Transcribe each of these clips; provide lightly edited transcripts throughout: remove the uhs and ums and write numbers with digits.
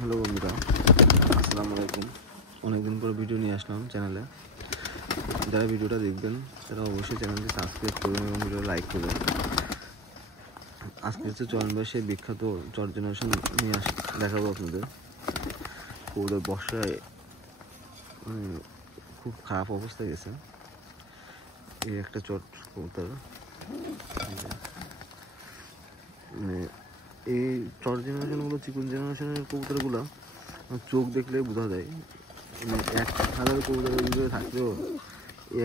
Hello বন্ধুরা, আসসালামু আলাইকুম। অনেকদিন পর ভিডিও নিয়ে আসলাম চ্যানেলে। যারা ভিডিওটা দেখবেন তারা অবশ্যই চ্যানেলটি সাবস্ক্রাইব করবেন এবং ভিডিও লাইক করবেন। আজকে হচ্ছে চয়ন ভাই সেই বিখ্যাত চট জেনারেশন নিয়ে দেখাবো আপনাদের। ওদের বর্ষায় খুব খারাপ অবস্থা গেছে। এই একটা চট কবুতর, এই চট জেনারেশনগুলো, চিকন জেনারেশনের কবুতরগুলো চোখ দেখলে বোঝা যায়। 1,000 কবুতরের ভিতরে থাকলেও এই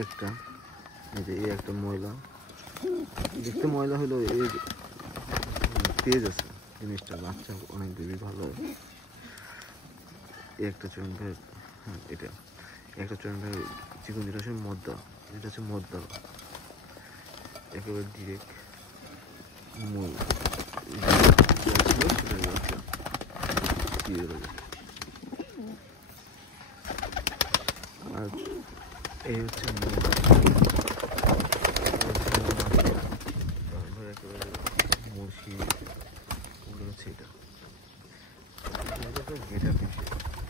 একটা ময়লা, দেখতে ময়লা হলেও এর তেজ আছে জিনিসটা। বাচ্চা অনেক বেবি ভালো। এই একটা চয়ন ভাই, এটা একটা চয়ন ভাই চিকন জেনারেশন মদ্দা। এটা হচ্ছে মদ্দা, একেবারে ডিরেক্ট মূল আর এই হচ্ছে একেবারে মুর্শি হচ্ছে এটা। গেট আপ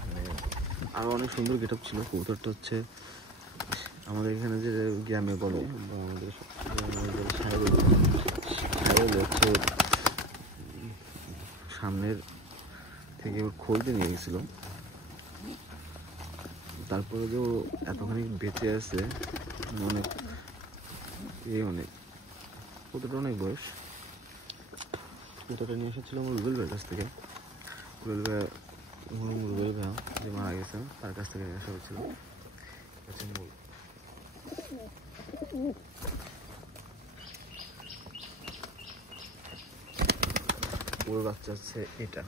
মানে আরও অনেক সুন্দর গেট আপ ছিল। কবুতরটা হচ্ছে আমাদের এখানে যে গ্রামে বলে বা আমাদের হচ্ছে সামনের থেকে ওর খোলতে নিয়ে গেছিল। তারপরে যে ও এতখানি বেঁচে আছে, অনেক কতটা অনেক বয়স। কতটা নিয়ে এসেছিল আমার রুবেল ভাইয়ের কাছ থেকে। রুবেল ভাইয়া যে মারা গেছে তার কাছ থেকে আসা হয়েছিল। ওর বাচ্চা হচ্ছে এটা,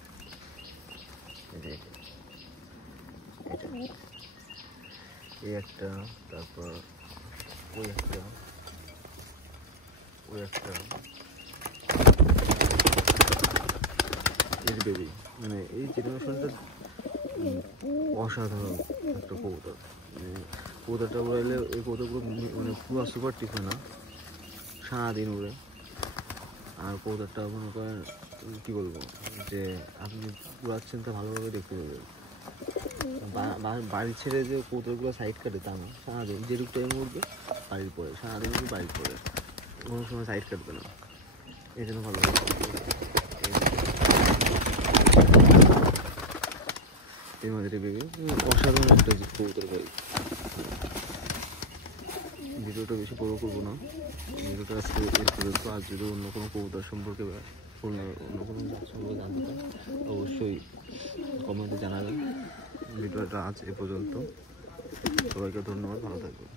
এই একটা, তারপর ওই একটা এর বেবি। মানে এই জেনারেশনটা অসাধারণ একটা কবুতর। কবুতরটা উড়াইলে এই কবুতরগুলো মানে পুরো সুপার টিপ হয় না, সারাদিন উড়ে। আর কবুতরটা মনে করেন কী বলবো, যে আপনি উড়াচ্ছেন তা ভালোভাবে দেখতে পাবেন। বাড়ি ছেড়ে যে কবুতরগুলো সাইড কাটে তা না, সারাদিন যেটুকু টাইম উঠবে বাড়ির পরে, সারাদিন বাড়ির পরে, কোনো সময় সাইড কাটবে না। এই জন্য ভালো লাগে। এই মাঝে বেবি অসাধারণ একটা কবুতর ভাই। ভিডিওটা বেশি বড় করবো না, ভিডিওটা আজকে এর পর্যন্ত। আর যদি অন্য কোনো কবুতর সম্পর্কে বা অন্য কোনো সম্পর্কে জানতে চান অবশ্যই কমেন্টে জানাবেন। ভিডিওটা আজ এ পর্যন্ত। সবাইকে ধন্যবাদ, ভালো থাকবেন।